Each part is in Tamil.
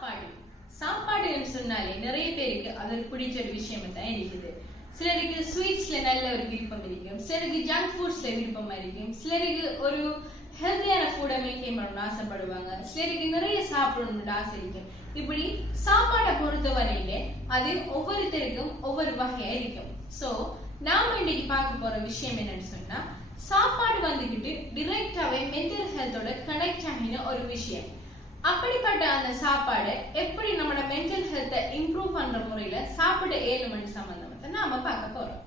சாப்பாடு சாப்பாடுன்னு சொன்னாலே நிறைய பேருக்கு அது பிடிச்ச ஒரு விஷயம் தான் இருக்குது. சிலருக்கு ஸ்வீட்ஸ்ல நல்ல ஒரு விருப்பம் இருக்கும், சிலருக்கு ஜங்க் ஃபுட்ஸ்ல விருப்பமா இருக்கும், சிலருக்கு ஒரு ஹெல்த்தியான ஃபுட்டை மெயின்டைன் பண்ணணும்னு ஆசைப்படுவாங்க, சிலருக்கு நிறைய சாப்பிடணும்னு ஆசை இருக்கும். இப்படி சாப்பாடை பொறுத்த வரையில அது ஒவ்வொருத்தருக்கும் ஒவ்வொரு வகையா இருக்கும். சோ நாம இன்னைக்கு பார்க்க போற விஷயம் என்னன்னு சொன்னா, சாப்பாடு வந்துகிட்டு டிரெக்டாவே மென்டல் ஹெல்த்தோட கனெக்ட் ஆகின ஒரு விஷயம். அப்படிப்பட்ட அந்த சாப்பாடு எப்படி நம்மளோட மென்டல் ஹெல்த்தை இம்ப்ரூவ் பண்ற முறையில சாப்பிட ஏழுமணி சம்பந்தத்தை நாம பார்க்க போறோம்.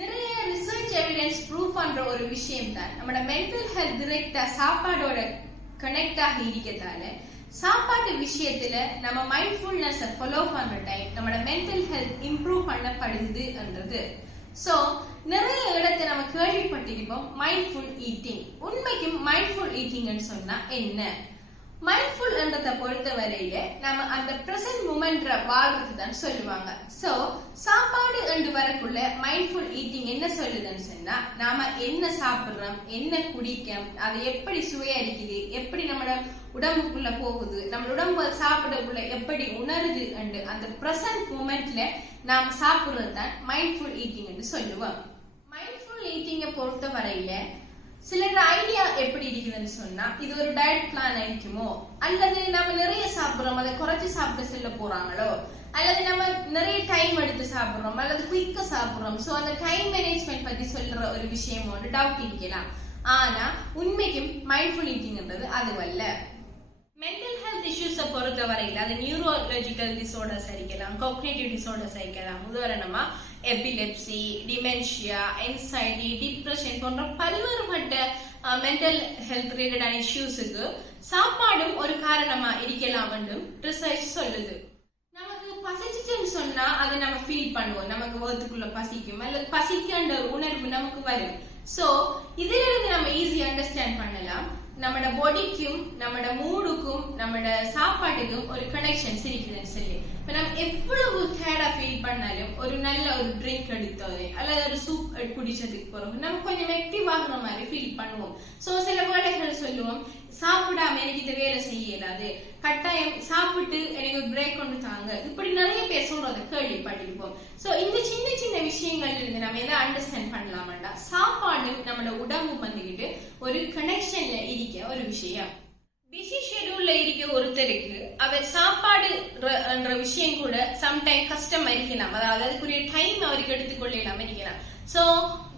நிறைய ரிசர்ச் எவிடன்ஸ் ப்ரூவ் பண்ற ஒரு விஷயம் தான் நம்மளோட மென்டல் ஹெல்த் டிரெக்டா சாப்பாடோட கனெக்ட் ஆகி இருக்கிறதால சாப்பாட்டு விஷயத்துல நம்ம மைண்ட்ஃபுல்னஸ் ஃபாலோ பண்ற டைம் நம்மளோட மென்டல் ஹெல்த் இம்ப்ரூவ் பண்ணப்படுதுன்றது. சோ நிறைய இடத்தை நம்ம கேள்விப்பட்டிருப்போம் மைண்ட்ஃபுல் ஈட்டிங். உண்மைக்கும் மைண்ட்ஃபுல் ஈட்டிங்னு சொன்னா என்ன? மைண்ட்ஃபுல் என்றதை பொறுத்த வரையில நம்ம அந்த பிரசன்ட் மூமெண்ட் வாழ்றது தான் சொல்லுவாங்க. சோ சாப்பாடு என்று வரக்குள்ள மைண்ட்ஃபுல் ஈட்டிங் என்ன சொல்லுதுன்னு சொன்னா, நாம என்ன சாப்பிடுறோம், என்ன குடிக்கிறோம், அது எப்படி சுவையா இருக்குது, எப்படி நம்மளோட உடம்புக்குள்ள போகுது, நம்ம உடம்பு சாப்பிடக்குள்ள எப்படி உணருது என்று அந்த பிரசன்ட் மூமெண்ட்ல நாம் சாப்பிடுறது தான் மைண்ட்ஃபுல் ஈட்டிங் என்று சொல்லுவோம். மைண்ட்ஃபுல் ஈட்டிங்கை பொறுத்த வரையில சிலர் ஐடியா எப்படி இருக்குதுன்னு சொன்னா, இது ஒரு டயட் பிளான் இருக்குமோ, அல்லது நம்ம நிறைய சாப்பிடுறோம் அதை குறைச்சு சாப்பிட செல்ல போறாங்களோ, அல்லது நம்ம நிறைய டைம் எடுத்து சாப்பிடுறோம் அல்லது குயிக்கா சாப்பிடுறோம், சோ அந்த டைம் மேனேஜ்மெண்ட் பத்தி சொல்ற ஒரு விஷயம் வந்து டவுட் இருக்கலாம். ஆனா உண்மைக்கும் மைண்ட்ஃபுல் ஈட்டிங்ன்றது அதுவல்ல. மென்டல் ஹெல்த் இஷ்யூஸை பொறுத்த வரையில அது நியூரோலஜிக்கல் டிசார்டர்ஸ் இருக்கலாம், காக்னிட்டிவ் டிசார்டர்ஸ் இருக்கலாம். உதாரணமா எபிலெப்சி, டிமென்ஷியா, என்சைட்டி, டிப்ரெஷன் போன்ற பல்வேறுபட்ட மென்டல் ஹெல்த் ரிலேட்டடான இஷ்யூஸுக்கு சாப்பாடும் ஒரு காரணமா இருக்கலாம் என்றும் ரிசர்ச் சொல்லுது. நமக்கு பசிச்சுன்னு சொன்னா அதை நம்ம ஃபீல் பண்ணுவோம், நமக்கு வகுத்துக்குள்ள பசிக்கும் அல்லது பசிக்கின்ற உணர்வு நமக்கு வரும். சோ இதுல இருந்து நம்ம ஈஸியா அண்டர்ஸ்டாண்ட் பண்ணலாம் நம்மட பாடிக்கும் நம்மட மூடுக்கும் நம்மட சாப்பாட்டுக்கும் ஒரு கனெக்ஷன்ஸ் இருக்குதுன்னு சொல்லி. இப்ப நம்ம எவ்வளவு டயர்டா ஃபீல் பண்ணாலும் ஒரு நல்ல ஒரு ட்ரிங்க் எடுத்தது அல்லது ஒரு சூப் குடிச்சதுக்கு பிறகு நம்ம கொஞ்சம் ஆக்டிவ் ஆகுற மாதிரி ஃபீல் பண்ணுவோம். சோ சில வேலைகள் சொல்லுவோம், சாப்பிடாம எனக்கு இந்த வேலை செய்யலாது, கட்டாயம் சாப்பிட்டு எனக்கு ஒரு பிரேக் கொண்டு தாங்க, இப்படி நிறைய பேர் சொல்றதை கேள்விப்பட்டிருப்போம். சோ இந்த சின்ன சின்ன விஷயங்கள்ல இருந்து நம்ம எதை அண்டர்ஸ்டாண்ட் பண்ணலாம்டா, சாப்பாடு நம்மளோட உடம்பு வந்துகிட்டு ஒரு கனெக்ஷன்ல இருக்க ஒரு விஷயம். பிஸி ஷெட்யூல்ல இருக்க ஒருத்தருக்கு அவர் சாப்பாடு என்ற விஷயம் கூட சம்டைம் கஷ்டம் இருக்கலாம், அதாவது அதுக்குரிய டைம் அவருக்கு எடுத்துக்கொள்ளலாம் இருக்கலாம். சோ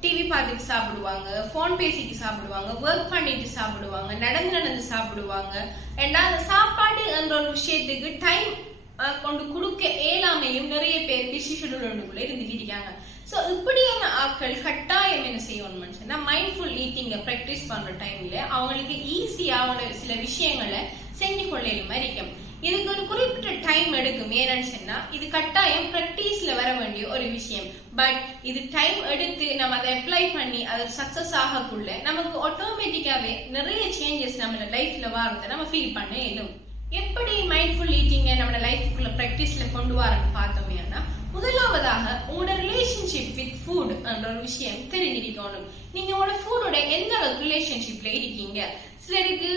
டிவி பார்த்துட்டு சாப்பிடுவாங்க, போன் பேசிட்டு சாப்பிடுவாங்க, ஒர்க் பண்ணிட்டு சாப்பிடுவாங்க, நடந்து சாப்பிடுவாங்க. ரெண்டாவது சாப்பாடு என்ற ஒரு விஷயத்துக்கு டைம் கொண்டு கொடுக்க இயலாமையும் நிறைய பேர் பிஸி ஷெட்யூலுக்குள்ள இருந்துட்டு இருக்காங்க. சோ இப்படியான ஆட்கள் கட்டாயம் என்ன செய்யணும்னு சொன்னா, மைண்ட்ஃபுல் ஈட்டிங்க பிராக்டிஸ் பண்ற டைம்ல அவங்களுக்கு ஈஸியா அவங்க சில விஷயங்களை செஞ்சு கொள்ளையில இருக்கும். இதுக்கு ஒரு குறிப்பிட்ட டைம் எடுக்கும். ஏன்னு சொன்னா இது கட்டாயம் பிராக்டிஸ்ல வர வேண்டிய ஒரு விஷயம். பட் இது டைம் எடுத்து நம்ம அதை அப்ளை பண்ணி அது சக்சஸ் ஆகக்குள்ள நமக்கு ஆட்டோமேட்டிக்காவே நிறைய சேஞ்சஸ் நம்ம லைஃப்ல வரதை நம்ம ஃபீல் பண்ண இயலும். எப்படி மைண்ட்ஃபுல் ஈட்டிங்க நம்ம லைஃப்குள்ள பிராக்டிஸ்ல கொண்டு வரன்னு பார்த்தோம்னா, முதலாவதாக உங்களோட ரிலேஷன்ஷிப் வித் ஃபுட் என்ற ஒரு விஷயம் தெரிஞ்சிருக்கணும். நீங்க உங்களோட ஃபுட்டோட எந்த அளவுக்கு ரிலேஷன்ஷிப்ல இருக்கீங்க. சிலருக்கு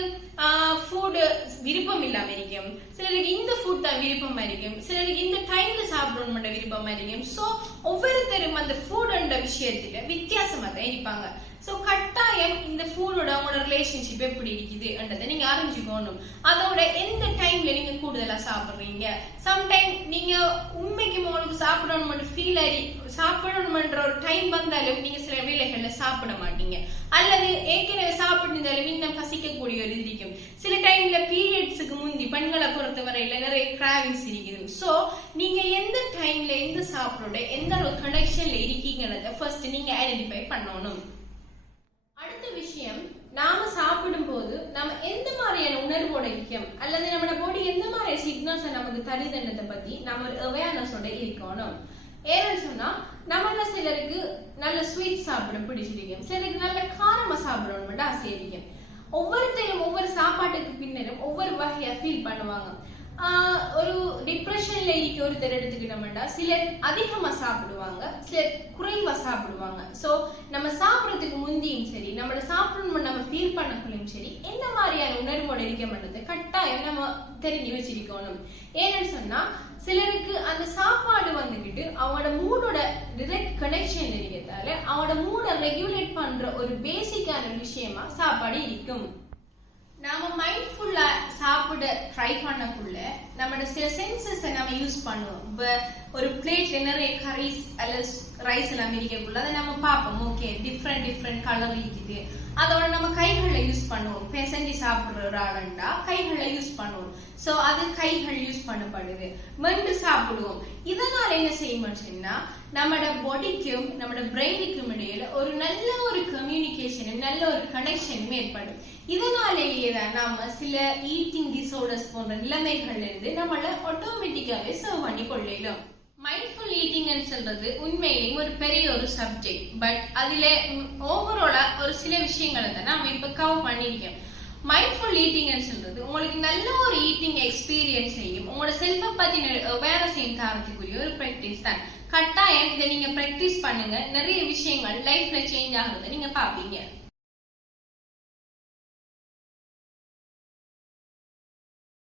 ஃபுட் விருப்பம் இல்லாம இருக்கும், சிலருக்கு இந்த ஃபுட் தான் விருப்பமா இருக்கும், சிலருக்கு இந்த டைம்ல சாப்பிடணும் விருப்பமா இருக்கும். சோ ஒவ்வொருத்தரும் அந்த ஃபுட் என்ற விஷயத்துல வித்தியாசமா தான் இருப்பாங்க. சோ கட்டாயம் இந்த ஃபுட்டோட உங்களோட ரிலேஷன்ஷிப் எப்படி இருக்குதுன்றதை நீங்க அறிஞ்சுக்கணும். அதோட எந்த டைம்ல நீங்க கூடுதலா சாப்பிடுறீங்க. சம்டைம் நீங்க உண்மைக்கு உங்களுக்கு சாப்பிடணும் ஃபீல் ஆகி சாப்பிடணும்ன்ற ஒரு டைம் வந்தாலும் நீங்க சில வேலைகள்ல சாப்பிட மாட்டீங்க, அல்லது ஏற்கனவே சாப்பிட்டு இன்னும் பசிக்கக்கூடிய ஒரு இது இருக்கும். சில டைம்ல பீரியட்ஸுக்கு முந்தி பெண்களை பொறுத்த வரையில நிறைய கிராவிங்ஸ் இருக்குது. சோ நீங்க எந்த டைம்ல எந்த சாப்பிடோட எந்த ஒரு கனெக்ஷன்ல இருக்கீங்கன்றத ஃபர்ஸ்ட் நீங்க ஐடென்டிஃபை பண்ணணும். அடுத்த விஷயம், நாம சாப்பிடும் போது நம்ம எந்த மாதிரியான உணர்வோட இருக்கும் அல்லது நம்ம பாடி எந்த மாதிரி சிக்னல்ஸ் நமக்கு தருதுன்றதை பத்தி நம்ம ஒரு அவேர்னஸோட இருக்கணும். ஏன்னு சொன்னா நம்மள சிலருக்கு நல்ல ஸ்வீட் சாப்பிட பிடிச்சிருக்கும், சிலருக்கு நல்ல காரமா சாப்பிடணும் ஆசை இருக்கும். ஒவ்வொருத்தையும் ஒவ்வொரு சாப்பாட்டுக்கு பின்னரும் ஒவ்வொரு வகையா ஃபீல் பண்ணுவாங்க. ஒரு டிப்ரெஷன்ல இருக்க ஒருத்தர் எடுத்துக்கிட்டோம்னா சிலர் அதிகமா சாப்பிடுவாங்க, சிலர் குறைவா சாப்பிடுவாங்க. சோ நம்ம சாப்பிடறதுக்கு முந்தியும் சரி, நம்மள சாப்பிடணும் நம்ம ஃபீல் பண்ணக்குள்ளையும் சரி, என்ன மாதிரியான மாதிரியான உணர்வோட இருக்க மாட்டது கட்டாயம் நம்ம தெரிஞ்சு வச்சிருக்கணும். ஏன்னு சொன்னா சிலருக்கு அந்த சாப்பாடு வந்துகிட்டு அவங்களோட மூடோட டிரெக்ட் கனெக்ஷன் இருக்கிறதால அவங்களோட மூடை ரெகுலேட் பண்ற ஒரு பேசிக்கான விஷயமா சாப்பாடு இருக்கும். நாம மைண்ட்ஃபுல்லா சாப்பிட ட்ரை பண்ணக்குள்ள நம்மளோட சில சென்சஸ் நம்ம யூஸ் பண்ணுவோம். இப்ப ஒரு பிளேட்ல நிறைய கரீஸ் அல்லது ரைஸ் எல்லாம் இருக்கக்குள்ள அதை நம்ம பார்ப்போம். ஓகே, டிஃப்ரெண்ட் கலர் இருக்குது. அதோட நம்ம கைகளை யூஸ் பண்ணுவோம். பெசஞ்சி சாப்பிடுறாங்கண்டா கைகளை யூஸ் பண்ணுவோம். சோ அது கைகள் யூஸ் பண்ணப்படுது. மென்று சாப்பிடுவோம். இதனால என்ன செய்யணும்னா நம்மளோட பாடிக்கும் நம்மளோட பிரெயினுக்கும் இடையில ஒரு நல்ல ஒரு கம்யூனிகேஷன், நல்ல ஒரு கனெக்ஷனும் ஏற்படும். இதனாலேயே தான் நாம சில ஈட்டிங் டிசார்டர்ஸ் போன்ற நிலைமைகள்ல இருந்து நம்மள ஆட்டோமேட்டிக்காவே சர்வ் பண்ணி கொள்ளலாம். மைண்ட்ஃபுல் ஈட்டிங் சொல்றது உண்மையிலேயும் ஒரு பெரிய ஒரு சப்ஜெக்ட். பட் அதுல ஓவராலா ஒரு சில விஷயங்களை தான் நாம இப்ப கவர் பண்ணிருக்கோம். மைண்ட்ஃபுல் ஈட்டிங் சொல்றது உங்களுக்கு நல்ல ஒரு ஈட்டிங் எக்ஸ்பீரியன்ஸ் செய்யும். உங்களோட செல்ஃப பத்தி அவேர்னஸ் தரத்துக்குரிய ஒரு பிராக்டிஸ் தான். கட்டாயம் இதை நீங்க பிராக்டிஸ் பண்ணுங்க. நிறைய விஷயங்கள் லைஃப்ல சேஞ்ச் ஆகுறத நீங்க பாப்பீங்க.